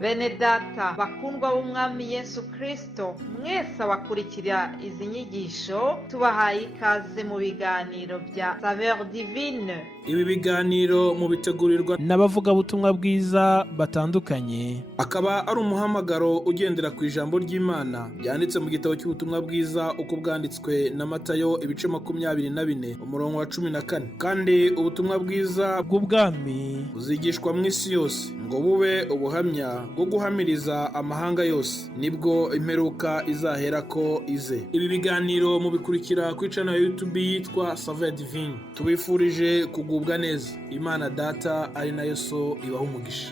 Bene data bakundwa b'umwami Yesu Kristo, mwese abakurikira izi nyigisho tubahaye ikaze mu biganiro bya Saveur Divine. Ibi biganiro mu bitegurirwa n'abavugabutumwa bwiza batandukanye, akaba ari umuhamagaro ugendera ku ijambo ry'Imana byanditse mu gitabo cy'ubutumwa bwiza uko bwanditswe na Matayo ibice 24 umurongo wa 14. Kandi ubutumwa bwiza bw'ubwami buzigishwa mu isi yose ngo bube ubuhamya bwo guhamiriza amahanga yose, nibwo imperuka izahera ko ize. Ibi biganiro mubikurikira ku channel ya YouTube yitwa Saveur Divine. Tubifurije kugubwa neza. Imana Data ari nayo so ibaha umugisha.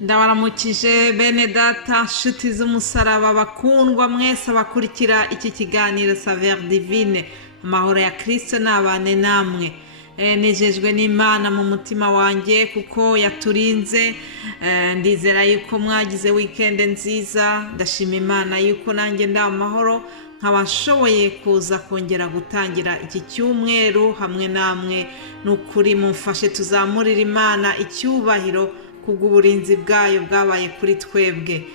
Ndabaramukije bene data nshuti z'umusaraba bakundwa mwese abakurikira iki kiganiro Saveur Divine. Amahoro ya Kristo nabane namwe. Nejejwe n'Imana mu mutima wanjye kuko yaturinze. Ndizera yuko mwagize weekend nziza. Ndashima Imana yuko nanjye nda amahoro nkaba nshoboye kuza kongera gutangira iki cyumweru hamwe namwe. Nukuri mumfashe tuzamurira Imana icyubahiro kubw'uburinzi bwayo bwabaye kuri twebwe.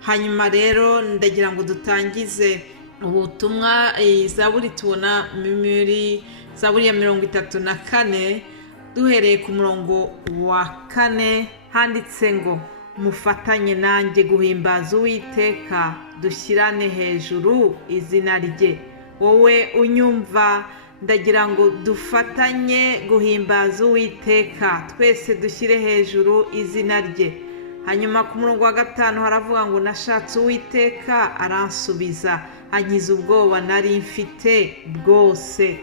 Hanyuma rero ndagira ngo dutangize ubutumwa. Zaburi tubona muri Zaburi ya 34 duhereye ku murongo wa 4 handitse ngo mufatanye nanjye guhimbaza Uwiteka, dushyirane hejuru izina rye. Wowe unyumva ndagira ngo dufatanye guhimbaza Uwiteka, twese dushyire hejuru izina rye. Hanyuma ku murongo wa 5 haravuga ngo nashatse Uwiteka aransubiza, ankiza ubwoba nari mfite bwose.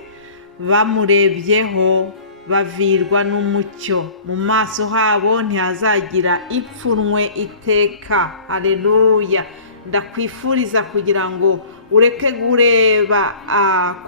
Bamurebyeho bavirwa n'umucyo, mu maso habo ntihazagira ipfunwe iteka. Haleluya. Ndakwifuriza kugira ngo ureke gureba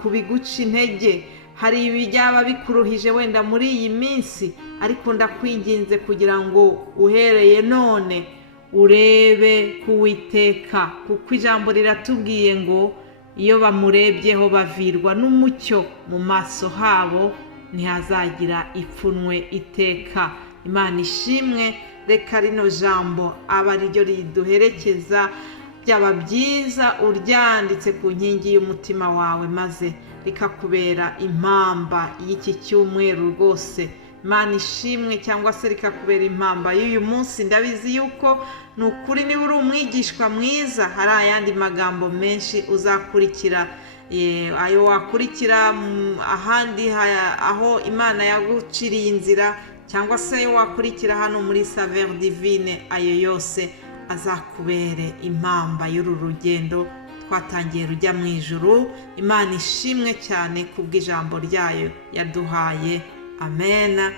ku biguca intege. Hari ibijyaba bikuruhije wenda muri iyi minsi, ariko ndakwinginze kugira ngo uhereye none urebe ku Uwiteka, kuko ijambo riratubwiye ngo iyo bamurebyeho bavirwa n'umucyo, mu maso habo ntihazagira ipfunwe iteka. Imana ishimwe. Reka rino jambo aba ariryo riduherekeza. Byaba byiza uryanditse ku nkingi y'umutima wawe maze rikakubera impamba y'iki cyumweru rwose. Imana ishimwe. Cyangwa se rikakubera impamba y'uyu munsi. Ndabizi yuko nukuri niba uri umwigishwa mwiza hari ayandi magambo menshi uzakurikira, ayo wakurikira ahandi aho Imana yaguciriye inzira, cyangwa se ayo wakurikira hano muri Saveur Divine, ayo yose azakubere impamba y'uru rugendo twatangiye rujya mu ijuru. Imana ishimwe cyane kubw'ijambo ryayo yaduhaye. Amen.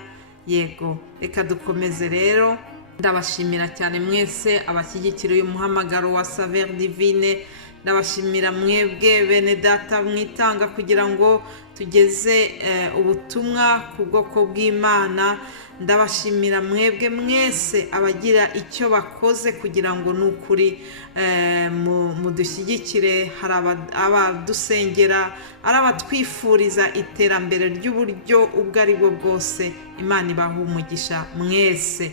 Yego, reka dukomeze rero. Ndabashimira cyane mwese abashyigikira uyu muhamagaro wa Saveur Divine. Ndabashimira mwebwe bene data mwitanga kugira ngo tugeze ubutumwa ku bwoko bw'Imana. Ndabashimira mwebwe mwese abagira icyo bakoze kugira ngo nukuri mudushyigikire. Hari abadusengera, ari abatwifuriza iterambere ry'uburyo ubwo ari bwo bwose. Imana ibahe umugisha mwese.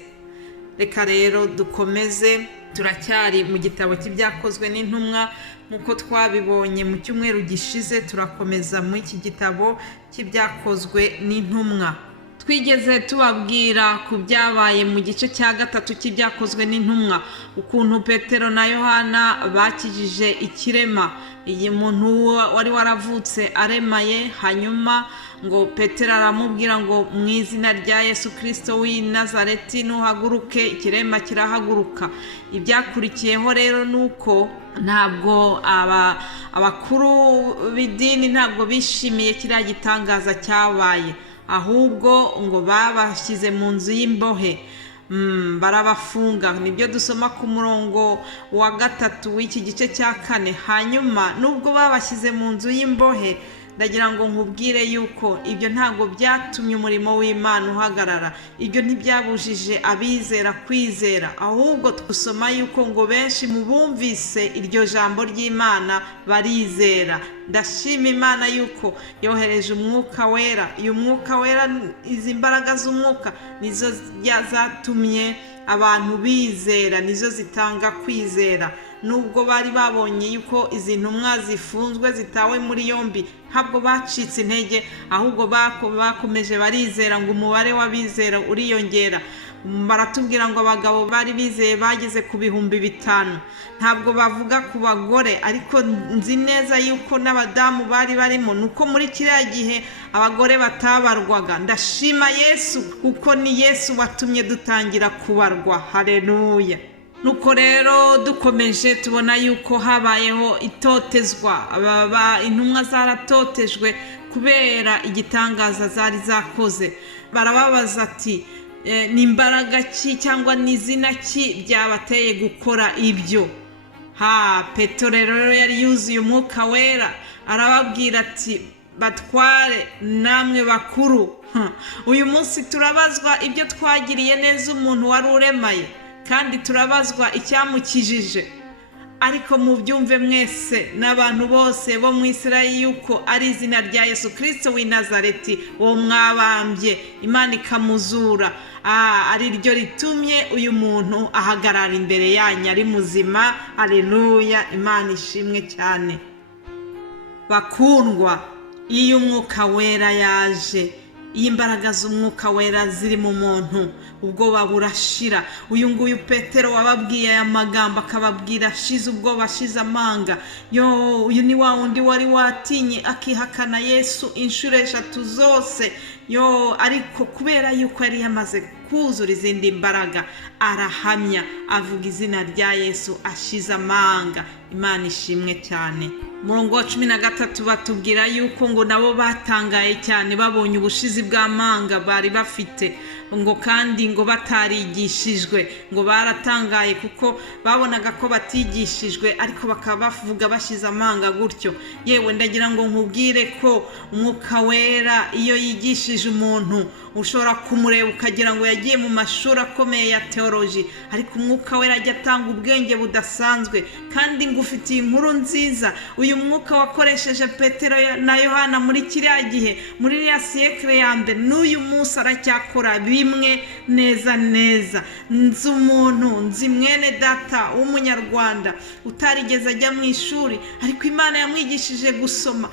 Reka rero dukomeze. Turacyari mu gitabo cy'ibyakozwe n'intumwa nk'uko twabibonye mu cyumweru gishize. Turakomeza mu iki gitabo cy'ibyakozwe n'intumwa. Twigeze tubabwira ku byabaye mu gice cya 3 cy'ibyakozwe n'intumwa, ukuntu Petero na Yohana bakijije ikirema. Iyi muntu wari waravutse aremaye, hanyuma ngo Petero aramubwira ngo mu izina rya Yesu Kristo w'i Nazareti nuhaguruke. Ikirema kirahaguruka. Ibyakurikiyeho rero nuko ntabwo abakuru b'idini ntabwo bishimiye kiriya gitangaza cyabaye, ahubwo ngo babashyize mu nzu y'imbohe, barabafunga. Nibyo dusoma ku murongo wa 3 w'iki gice cya 4. Hanyuma nubwo babashyize mu nzu y'imbohe, ndagira ngo nkubwire yuko ibyo ntabwo byatumye umurimo w'Imana uhagarara. Ibyo ntibyabujije abizera kwizera, ahubwo dusoma yuko ngo benshi mu bumvise iryo jambo ry'Imana barizera. Ndashima Imana yuko yohereje umwuka wera. Uyu mwuka wera, izi mbaraga z'umwuka nizo zatumye abantu bizera nizo zitanga kwizera. Nubwo bari babonye yuko izi ntumwa zifunzwe zitawe muri yombi, ntabwo bacitse intege, ahubwo bakomeje barizera ngo umubare w'abizera uriyongera. Baratubwira ngo abagabo bari bizeye bageze ku 5,000. Ntabwo bavuga ku bagore, ariko nzi neza yuko n'abadamu bari barimo, nuko muri kiriya gihe abagore batabarwaga. Ndashima Yesu kuko ni Yesu watumye dutangira kubarwa. Haleluya. Nuko rero dukomeje tubona yuko habayeho itotezwa, intumwa zaratotejwe kubera igitangaza zari zakoze. Barababaza ati ni imbaraga ki cyangwa ni izina ki byabateye gukora ibyo? Petero rero yari yuzuye umwuka wera, arababwira ati batware namwe bakuru, uyu munsi turabazwa ibyo twagiriye neza umuntu wari uremaye, kandi turabazwa icyamukijije. Ariko mubyumve mwese n'abantu bose bo mu Isirayeli yuko ari izina rya Yesu Kristo w'i Nazareti, uwo mwabambye Imana ikamuzura, ari ryo ritumye uyu muntu ahagarara imbere yanyu ari muzima. Haleluya, Imana ishimwe cyane. Bakundwa, iyo umwuka wera yaje, iyo imbaraga z'umwuka wera ziri mu muntu, ubwoba burashira. Uyu nguyu Petero wababwiye aya magambo akababwira ashize ubwoba, ashize amanga. Uyu ni wa wundi wari watinye akihakana Yesu inshuro 3 zose. Ariko kubera yuko yari yamaze kuzura izindi mbaraga, arahamya, avuga izina rya Yesu ashize amanga. Imana ishimwe cyane. Umurongo wa 13 batubwira yuko ngo nabo batangaye cyane babonye ubushizi bw'amanga bari bafite, ngo kandi ngo batarigishijwe. Ngo baratangaye kuko babonaga ko batigishijwe, ariko bakaba bavuga bashize amanga gutyo. Yewe ndagira ngo nkubwire ko umwuka wera iyo yigishije umuntu, ushobora kumureba ukagira ngo yagiye mu mashuri akomeye ya theology, ariko umwuka wera ajya atanga ubwenge budasanzwe. Kandi ngufitiye inkuru nziza, uyu mwuka wakoresheje Petero na Yohana muri kiriya gihe, muri iriya siècle ya mbere, n'uyu munsi aracyakora bimwe neza neza. Nzi umuntu, nzi mwene data w'umunyarwanda utarigeze ajya mu ishuri, ariko Imana yamwigishije gusoma,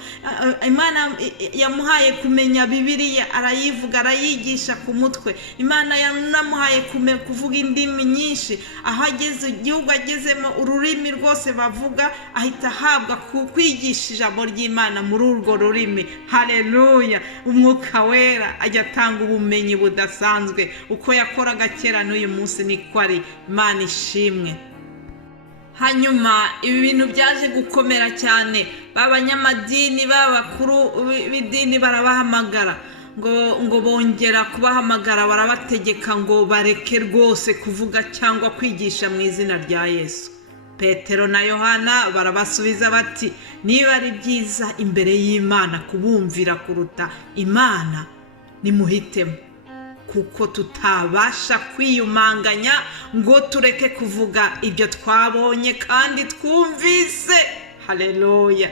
Imana yamuhaye kumenya Bibiliya, arayivuga, arayigisha ku mutwe. Imana yanamuhaye kuvuga indimi nyinshi, aho ageze igihugu agezemo ururimi rwose bavuga ahita ahabwa kwigisha ijambo ry'Imana muri urwo rurimi. Haleluya. Umwuka wera ajya atanga ubumenyi budasanzwe. Uko yakoraga kera n'uyu munsi niko ari. Imana ishimwe. Hanyuma ibi bintu byaje gukomera cyane, b'abanyamadini b'abakuru b'idini barabahamagara, ngo bongera kubahamagara, barabategeka ngo bareke rwose kuvuga cyangwa kwigisha mu izina rya Yesu. Petero na Yohana barabasubiza bati, niba ari byiza imbere y'Imana kubumvira kuruta Imana, nimuhitemo, kuko tutabasha kwiyumanganya ngo tureke kuvuga ibyo twabonye kandi twumvise. Haleluya.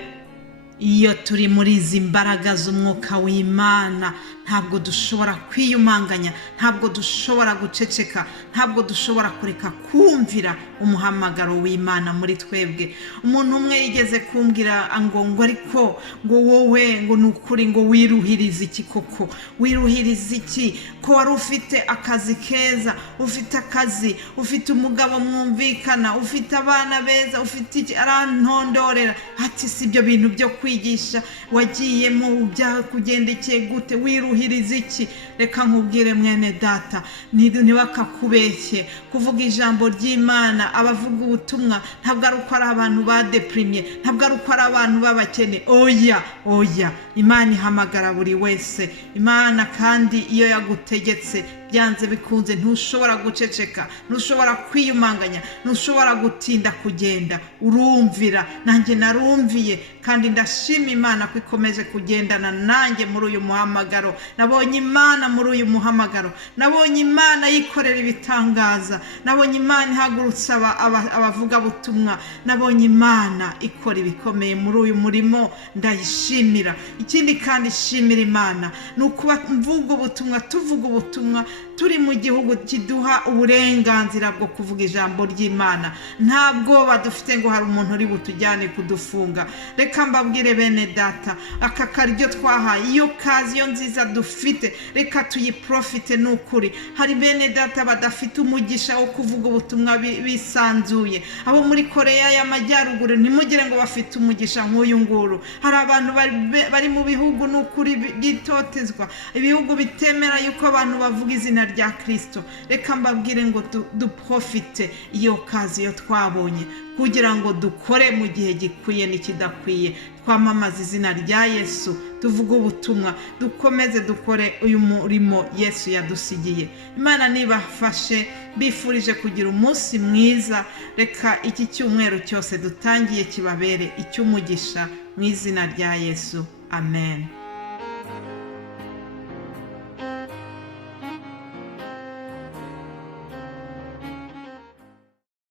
Iyo turi muri izi mbaraga z'umwuka w'Imana, ntabwo dushobora kwiyumanganya, ntabwo dushobora guceceka, ntabwo dushobora kureka kumvira umuhamagaro w'Imana muri twebwe. Umuntu umwe yigeze kumbwira ngo ariko ngo wowe ngo nukuri ngo wiruhiriza iki koko? Wiruhiriza iki ko wari ufite akazi keza, ufite akazi, ufite umugabo mwumvikana, ufite abana beza, ufite iki? Arantondorera ati si ibyo bintu byo kwigisha wagiyemo byakugendekeye gute? Wiruhiriza iki? Reka nkubwire mwene data, ntibakakubeshye. Kuvuga ijambo ry'Imana, abavuga ubutumwa ntabwo ari uko ari abantu badeprimye, ntabwo ari uko ari abantu b'abakene. Oya, Imana ihamagara buri wese. Imana kandi iyo yagutegetse byanze bikunze ntushobora guceceka, ntushobora kwiyumanganya, ntushobora gutinda kugenda. Urumvira, nanjye narumviye kandi ndashima Imana ko ikomeje kugendana nanjye muri uyu muhamagaro. Nabonye Imana muri uyu muhamagaro, nabonye Imana yikorera ibitangaza, nabonye Imana ihagurutsa abavuga butumwa, nabonye Imana ikora ibikomeye muri uyu murimo. Ndayishimira. Ikindi kandi ishimira Imana ni ukuba mvuga ubutumwa, tuvuga ubutumwa turi mu gihugu kiduha uburenganzira bwo kuvuga ijambo ry'Imana. Nta bwoba dufite ngo hari umuntu uri butujyane kudufunga. Reka mbabwire bene data, aka karyo twahaye, iyo kazi iyo nziza dufite, reka tuyiprofite n'ukuri. Hari bene data badafite umugisha wo kuvuga ubutumwa bisanzuye. Abo muri Korea y'Amajyaruguru ntimugire ngo bafite umugisha nk'uyu nguru. Hari abantu bari mu bihugu n'ukuri byitotezwa, ibihugu bitemera yuko abantu bavuga izina rya Kristo. Reka mbabwire ngo duprofite iyo kazi yo twabonye kugira ngo dukore mu gihe gikwiye n'ikidakwiye. Twamamaza izina rya Yesu, tuvuge ubutumwa, dukomeze dukore uyu murimo Yesu yadusigiye. Imana nibafashe, bifurije kugira umunsi mwiza. Reka iki cyumweru cyose dutangiye kibabere icy'umugisha mu izina rya Yesu. Amen.